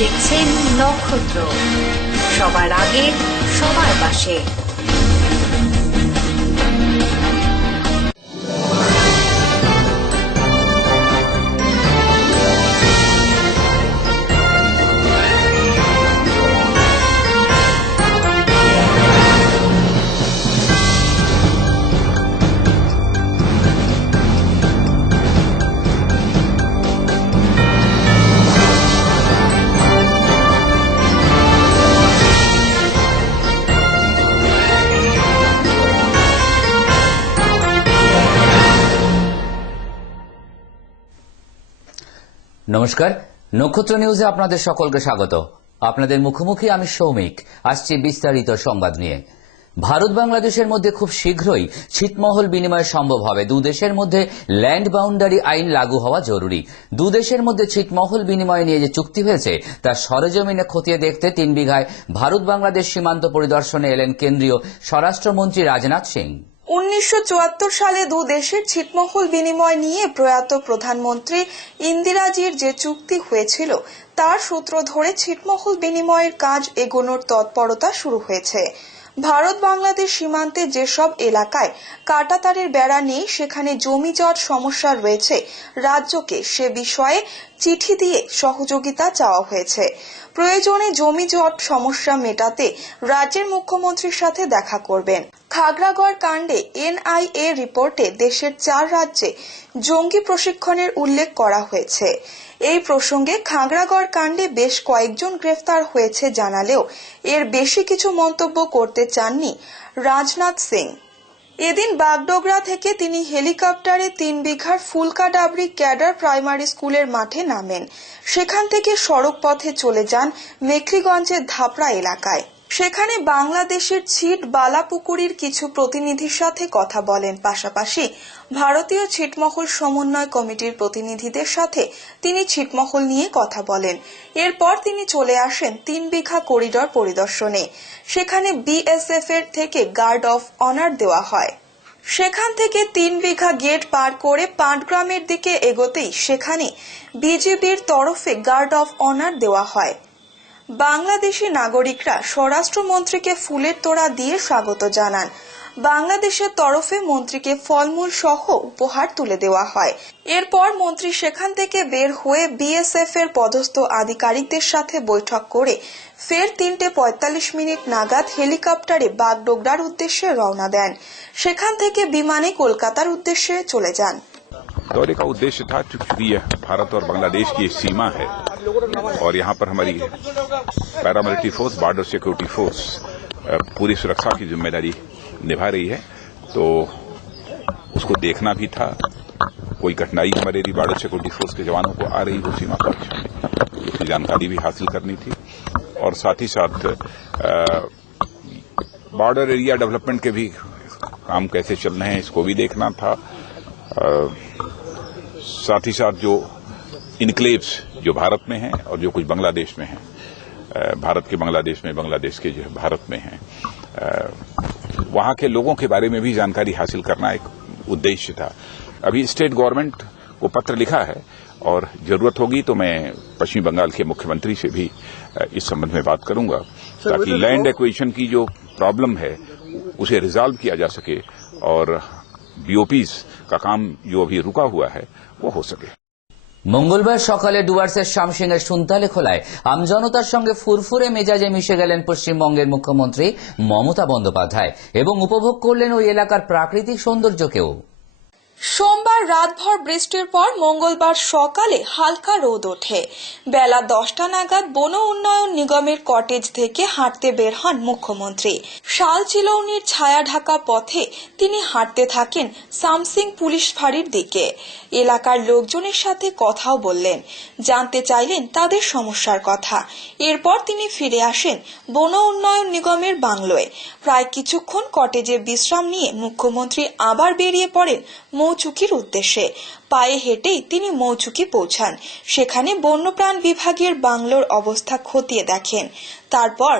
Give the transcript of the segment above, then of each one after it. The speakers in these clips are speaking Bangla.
দেখছেন নক্ষত্র, সবার আগে সবার পাশে। নমস্কার, নক্ষত্র নিউজে আপনাদের সকলকে স্বাগত। আপনাদের মুখোমুখি আমি সৌমিক। আসছি বিস্তারিত সংবাদ নিয়ে। ভারত বাংলাদেশের মধ্যে খুব শীঘ্রই ছিটমহল বিনিময় সম্ভব হবে। দুদেশের মধ্যে ল্যান্ড বাউন্ডারি আইন লাগু হওয়া জরুরি। দুদেশের মধ্যে ছিটমহল বিনিময় নিয়ে যে চুক্তি হয়েছে তা সরেজমিনে খতিয়ে দেখতে 3 বিঘায় ভারত বাংলাদেশ সীমান্ত পরিদর্শনে এলেন কেন্দ্রীয় স্বরাষ্ট্রমন্ত্রী রাজনাথ সিং। 1974 সালে দু দেশের ছিটমহল বিনিময় নিয়ে প্রয়াত প্রধানমন্ত্রী ইন্দিরাজির যে চুক্তি হয়েছিল তার সূত্র ধরে ছিটমহল বিনিময়ের কাজ এগোনোর তৎপরতা শুরু হয়েছে। ভারত বাংলাদেশ সীমান্তে যেসব এলাকায় কাঁটাতারের বেড়া নেই সেখানে জমিজট সমস্যা রয়েছে, রাজ্যকে সে বিষয়ে চিঠি দিয়ে সহযোগিতা চাওয়া হয়েছে। প্রয়োজনে জমিজট সমস্যা মেটাতে রাজ্যের মুখ্যমন্ত্রীর সাথে দেখা করবেন। খাগড়াগড় কাণ্ডে এনআইএ রিপোর্টে দেশের 4 রাজ্যে জঙ্গি প্রশিক্ষণের উল্লেখ করা হয়েছে। এই প্রসঙ্গে খাগড়াগড় কাণ্ডে বেশ কয়েকজন গ্রেফতার হয়েছে জানালেও এর বেশি কিছু মন্তব্য করতে চাননি রাজনাথ সিং। এদিন বাগডোগরা থেকে তিনি হেলিকপ্টারে 3 বিঘার ফুলকাডাবরি ক্যাডার প্রাইমারি স্কুলের মাঠে নামেন। সেখান থেকে সড়ক পথে চলে যান মেখলিগঞ্জের ধাপড়া এলাকায়। সেখানে বাংলাদেশের ছিট বালাপুকুরির কিছু প্রতিনিধির সাথে কথা বলেন। পাশাপাশি ভারতীয় ছিটমহল সমন্বয় কমিটির প্রতিনিধিদের সাথে তিনি ছিটমহল নিয়ে কথা বলেন। এরপর তিনি চলে আসেন 3 বিঘা করিডর পরিদর্শনে। সেখানে বিএসএফ এর থেকে গার্ড অফ অনার দেওয়া হয়। সেখান থেকে 3 বিঘা গেট পার করে পাটগ্রামের দিকে এগোতেই সেখানে বিজেপির তরফে গার্ড অফ অনার দেওয়া হয়। বাংলাদেশি নাগরিকরা স্বরাষ্ট্রমন্ত্রীকে ফুলের তোড়া দিয়ে স্বাগত জানান। বাংলাদেশের তরফে মন্ত্রীকে ফলমূল সহ উপহার তুলে দেওয়া হয়। এরপর মন্ত্রী সেখান থেকে বের হয়ে বিএসএফ এর পদস্থ আধিকারিকদের সাথে বৈঠক করে ফের 3:45 নাগাদ হেলিকপ্টারে বাগডোগরার উদ্দেশ্যে রওনা দেন। সেখান থেকে বিমানে কলকাতার উদ্দেশ্যে চলে যান। दौरे का उद्देश्य था चूंकि यह भारत और बांग्लादेश की सीमा है और यहाँ पर हमारी paramilitary force, border security force पूरी सुरक्षा की जिम्मेदारी निभा रही है, तो उसको देखना भी था। कोई कठिनाई हमारे बॉर्डर सिक्योरिटी फोर्स के जवानों को आ रही हो सीमा पर, उसकी जानकारी भी हासिल करनी थी और साथ ही साथ बॉर्डर एरिया डेवलपमेंट के भी काम कैसे चल रहे हैं इसको भी देखना था। साथ ही साथ जो इनक्लेव्स जो भारत में हैं और जो कुछ बांग्लादेश में हैं, भारत के बांग्लादेश में, बांग्लादेश के जो भारत में हैं, वहां के लोगों के बारे में भी जानकारी हासिल करना एक उद्देश्य था। अभी स्टेट गवर्नमेंट को पत्र लिखा है और जरूरत होगी तो मैं पश्चिम बंगाल के मुख्यमंत्री से भी इस संबंध में बात करूंगा ताकि लैंड एक्विजिशन की जो प्रॉब्लम है उसे रिजॉल्व किया जा सके और बीओपीज का काम जो अभी रुका हुआ है वो हो सके। মঙ্গলবার সকালে ডুয়ার্সের শামসিংয়ের সুনতালে খোলায় আমজনতার সঙ্গে ফুরফুরে মেজাজে মিশে গেলেন পশ্চিমবঙ্গের মুখ্যমন্ত্রী মমতা বন্দ্যোপাধ্যায় এবং উপভোগ করলেন ওই এলাকার প্রাকৃতিক সৌন্দর্যকেও। সোমবার রাতভর বৃষ্টির পর মঙ্গলবার সকালে হালকা রোদ ওঠে। বেলা 10টা নাগাদ বন উন্নয়ন নিগমের কটেজ থেকে হাঁটতে বের হন মুখ্যমন্ত্রী। শালচিলৌনির ছায়া ঢাকা পথে তিনি হাঁটতে থাকেন শামসিং পুলিশ ফাঁড়ির দিকে। এলাকার লোকজনের সাথে কথাও বললেন, জানতে চাইলেন তাদের সমস্যার কথা। এরপর তিনি ফিরে আসেন বন উন্নয়ন নিগমের বাংলোয়। প্রায় কিছুক্ষণ কটেজে বিশ্রাম নিয়ে মুখ্যমন্ত্রী আবার বেরিয়ে পড়েন মৌচুকির উদ্দেশ্যে। পায়ে হেঁটেই তিনি মৌচুকি পৌঁছান। সেখানে বন্যপ্রাণ বিভাগের বাংলোর অবস্থা খতিয়ে দেখেন। তারপর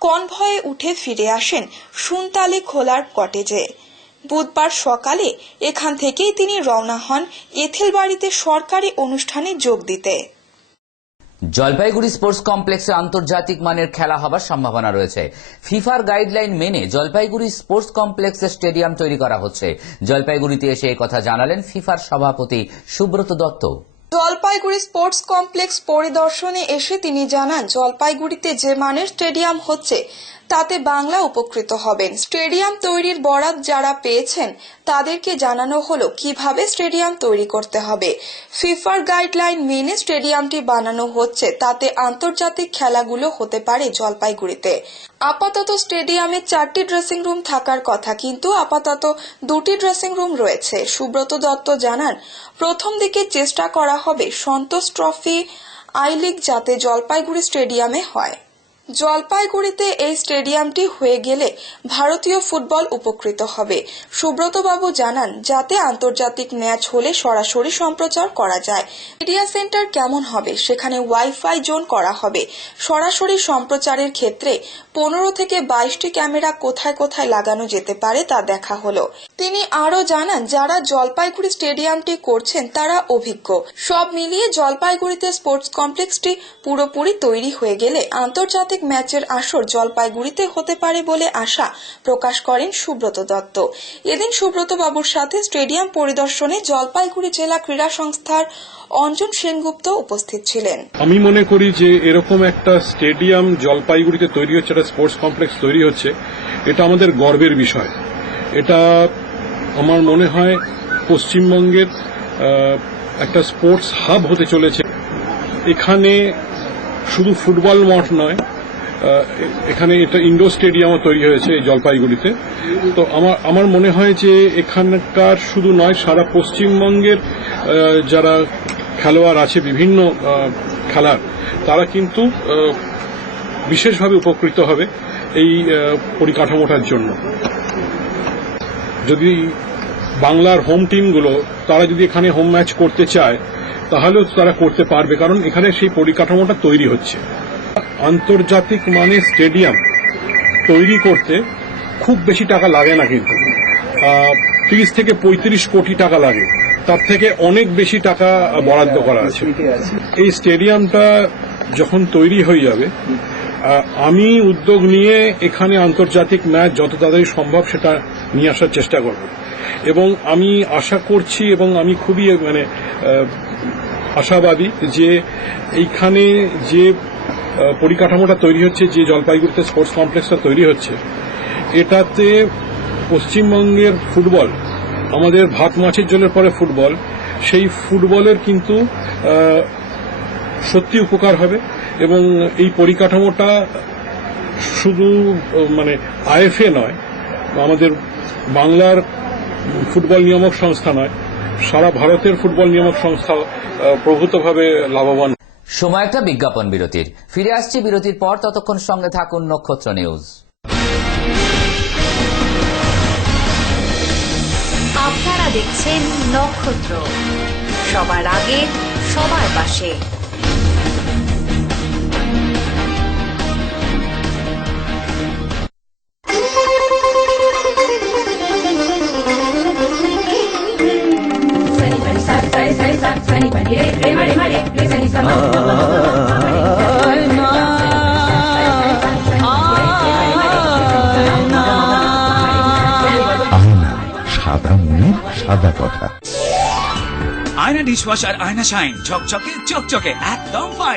কনভয়ে উঠে ফিরে আসেন সুনতালি খোলার কটেজে। বুধবার সকালে এখান থেকেই তিনি রওনা হন এথেলবাড়িতে সরকারি অনুষ্ঠানে যোগ দিতে। জলপাইগুড়ি স্পোর্টস কমপ্লেক্সে আন্তর্জাতিক মানের খেলা হবার সম্ভাবনা রয়েছে। ফিফার গাইডলাইন মেনে জলপাইগুড়ি স্পোর্টস কমপ্লেক্সে স্টেডিয়াম তৈরি করা হচ্ছে। জলপাইগুড়িতে এসে এই কথা জানালেন ফিফার সভাপতি সুব্রত দত্ত। জলপাইগুড়ি স্পোর্টস কমপ্লেক্স পরিদর্শনে এসে তিনি জানান, জলপাইগুড়িতে যে মানের স্টেডিয়াম হচ্ছে তাতে বাংলা উপকৃত হবেন। স্টেডিয়াম তৈরির বরাত যারা পেয়েছেন তাদেরকে জানানো হলো কিভাবে স্টেডিয়াম তৈরি করতে হবে। ফিফার গাইডলাইন মেনে স্টেডিয়ামটি বানানো হচ্ছে, তাতে আন্তর্জাতিক খেলাগুলো হতে পারে জলপাইগুড়িতে। আপাতত স্টেডিয়ামে 4টি ড্রেসিং রুম থাকার কথা, কিন্তু আপাতত 2টি ড্রেসিং রুম রয়েছে। সুব্রত দত্ত জানান, প্রথম দিকে চেষ্টা করা হবে সন্তোষ ট্রফি আই লিগ যাতে জলপাইগুড়ি স্টেডিয়ামে হয়। জলপাইগুড়িতে এই স্টেডিয়ামটি হয়ে গেলে ভারতীয় ফুটবল উপকৃত হবে। সুব্রতবাবু জানান, যাতে আন্তর্জাতিক ম্যাচ হলে সরাসরি সম্প্রচার করা যায়। মিডিয়া সেন্টার কেমন হবে, সেখানে ওয়াইফাই জোন করা হবে। সরাসরি সম্প্রচারের ক্ষেত্রে 15 থেকে 22টি ক্যামেরা কোথায় কোথায় লাগানো যেতে পারে তা দেখা হলো। তিনি আরও জানান, যারা জলপাইগুড়ি স্টেডিয়ামটি করছেন তারা অভিজ্ঞ। সব মিলিয়ে জলপাইগুড়িতে স্পোর্টস কমপ্লেক্সটি পুরোপুরি তৈরি হয়ে গেলে আন্তর্জাতিক ম্যাচের আসর জলপাইগুড়িতে হতে পারে বলে আশা প্রকাশ করেন সুব্রত দত্ত। এদিন সুব্রত বাবুর সাথে স্টেডিয়াম পরিদর্শনে জলপাইগুড়ি জেলা ক্রীড়া সংস্থার অঞ্জন সেনগুপ্ত উপস্থিত ছিলেন। আমি মনে করি যে এরকম একটা স্টেডিয়াম জলপাইগুড়িতে তৈরি হচ্ছে, একটা স্পোর্টস কমপ্লেক্স তৈরি হচ্ছে, এটা আমাদের গর্বের বিষয়। এটা আমার মনে হয় পশ্চিমবঙ্গের একটা স্পোর্টস হাব হতে চলেছে। এখানে শুধু ফুটবল মাঠ নয়, এখানে এটা ইন্ডোর স্টেডিয়ামও তৈরি হয়েছে এই জলপাইগুড়িতে। তো আমার মনে হয় যে এখানকার শুধু নয়, সারা পশ্চিমবঙ্গের যারা খেলোয়াড় আছে বিভিন্ন খেলার, তারা কিন্তু বিশেষভাবে উপকৃত হবে এই পরিকাঠামোটার জন্য। যদি বাংলার হোম টিমগুলো তারা যদি এখানে হোম ম্যাচ করতে চায় তাহলেও তারা করতে পারবে, কারণ এখানে সেই পরিকাঠামোটা তৈরি হচ্ছে। আন্তর্জাতিক মানের স্টেডিয়াম তৈরি করতে খুব বেশি টাকা লাগে না, কিন্তু 30 থেকে 35 কোটি টাকা লাগে। তার থেকে অনেক বেশি টাকা বরাদ্দ করা আছে। এই স্টেডিয়ামটা যখন তৈরি হয়ে যাবে, আমি উদ্যোগ নিয়ে এখানে আন্তর্জাতিক ম্যাচ যত তাড়াতাড়ি সম্ভব সেটা নিয়ে আসার চেষ্টা করব। এবং আমি আশা করছি এবং আমি খুবই আশাবাদী যে এইখানে যে পরিকাঠামোটা তৈরি হচ্ছে, যে জলপাইগুড়িতে স্পোর্টস কমপ্লেক্সটা তৈরি হচ্ছে, এটাতে পশ্চিমবঙ্গের ফুটবল, আমাদের ভাত মাছের জলের পরে ফুটবল, সেই ফুটবলের কিন্তু সত্যি উপকার হবে। এবং এই পরিকাঠামোটা শুধু আইএফএ নয়, আমাদের বাংলার ফুটবল নিয়ামক সংস্থা নয়, সারা ভারতের ফুটবল নিয়ামক সংস্থা প্রভূতভাবে লাভবান। সময় একটা বিজ্ঞাপন বিরতির। ফিরে আসছি বিরতির পর, ততক্ষণ সঙ্গে থাকুন নক্ষত্র নিউজ। আপনারা দেখছেন নক্ষত্র, সবার আগে সবার পাশে। সাদা মনের সাদা কথা। আয়না ডিশওয়াশার আয়না শাইন, ঝকঝকে চকচকে, একদম ফাইন।